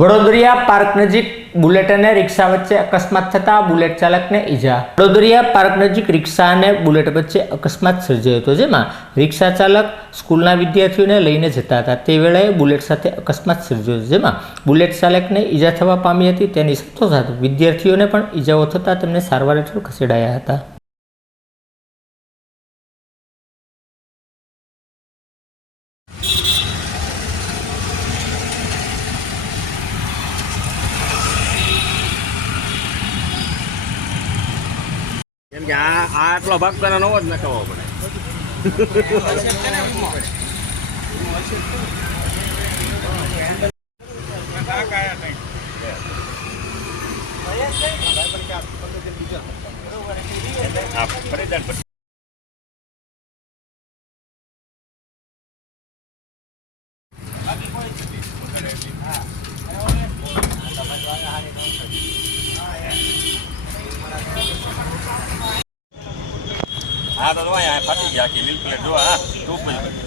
Vadodariya park નજીક bullet અને રિક્ષા વચ્ચે અકસ્માત થતા બુલેટ ચાલકને ઈજા. વડોદરિયા પાર્ક નજીક રિક્ષા અને બુલેટ વચ્ચે અકસ્માત સર્જાયો હતો, જેમાં રિક્ષા ચાલક સ્કૂલના વિદ્યાર્થીઓને લઈને જતા હતા. તે વેળાએ બુલેટ સાથે અકસ્માત સર્જાયો, જેમાં બુલેટ ચાલકને ઈજા થવા પામી હતી. તેની સાથોસાથ વિદ્યાર્થીઓને પણ ઈજાઓ થતાં તેમને સારવાર હેઠળ ખસેડાયા હતા કેમ કે આ આ આટલો ભાગ તને નવો જ નખાવવો પડે. હા, હા તો આ ફાટી ગયા આખી લીલ પ્લેટ જોવા હા ટૂંક જ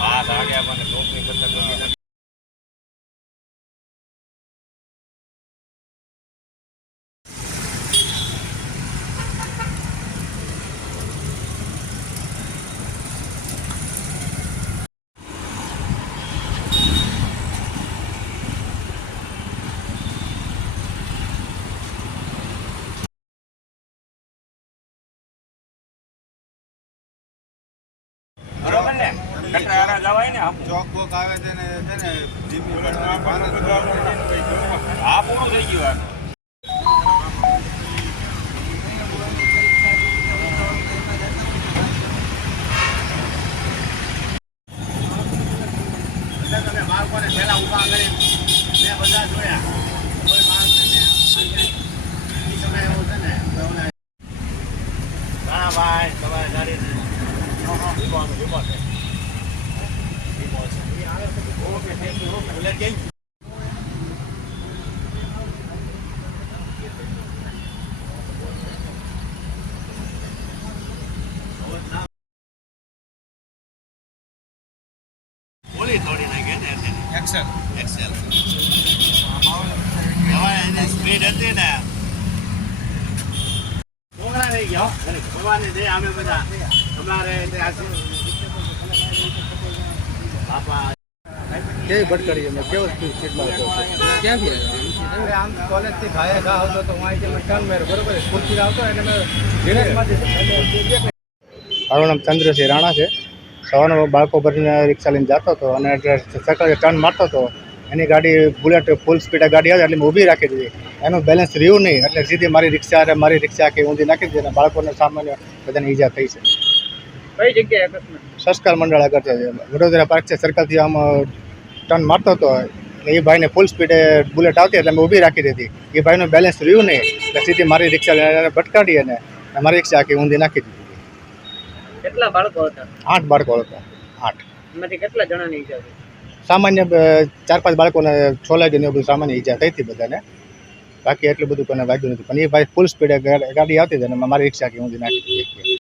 આ ગયા મને ટોપની કરતા બરોબર ને? કટારા જવાય ને ચોક બોક આવે છે ને છે ને પડવાની આ પૂરું થઈ ગયું આ તમે બાળકોને પહેલા ઊભા કરી મેં બધા જોયા કોઈ બાળકને ઈ સમય એવો છે ને તો ઓલા ઘણા ભાઈ તમારે ગાડી ઓલી થોડી નાખી ને એક્સેલ એક્સેલ હવે એની સ્પીડ હતી ને. ભગવાનની દયા અમે બધા. અમારે બાપા કેવી ભટકડી અમે? કેવો સ્પીડમાં હતો ક્યાંથી આવ્યો? આમ કોલેજથી ઘાયે ઘા આવતો તો હું અહીંથી મેં ટર્ન માર્યો બરોબર? સ્કૂલથી આવતો એટલે મેં મારું નામ ચંદ્રસિંહ રાણા છે. સવારનો બાળકો ભરીને રિક્ષા લઈને જતો હતો અને સકાળે ટર્ન મારતો હતો. એની ગાડી બુલેટ ફૂલ સ્પીડે ગાડી આવે એટલે ઊભી રાખી દીધી. એનું બેલેન્સ રહ્યું નહીં. એટલે સીધી મારી રિક્ષા અને મારી રિક્ષા આખી ઊંધી નાખી દીધી અને બાળકોને સામાન્ય બધાને ઈજા થઈ છે. કઈ જગ્યાએ સંસ્કાર મંડળ આગળ છે. વડોદરા પાર્ક છે. સરકારથી આમ ટર્ન મારતો હતો. એટલે એ ભાઈને ફૂલ સ્પીડે બુલેટ આવતી એટલે મેં ઊભી રાખી દીધી. એ ભાઈનું બેલેન્સ રહ્યું નહીં. એટલે સીધી મારી રિક્ષા ભટકાડી અને મારી રિક્ષા આખી ઊંધી નાખી દીધી. કેટલા બાળકો હતા? આઠ બાળકો હતા. આઠ. એમાંથી કેટલા જણાની ઈજા થઈ? સામાન્ય ચાર પાંચ બાળકોને છોલાઈ ને બધું સામાન્ય ઈજા થઈ હતી બધાને. બાકી એટલું બધું કોઈને વાગ્યું નથી. પણ એ ભાઈ ફૂલ સ્પીડે ગાડી આવતી હતી અને મારી રિક્ષા કે ઊંધી નાખી દીધી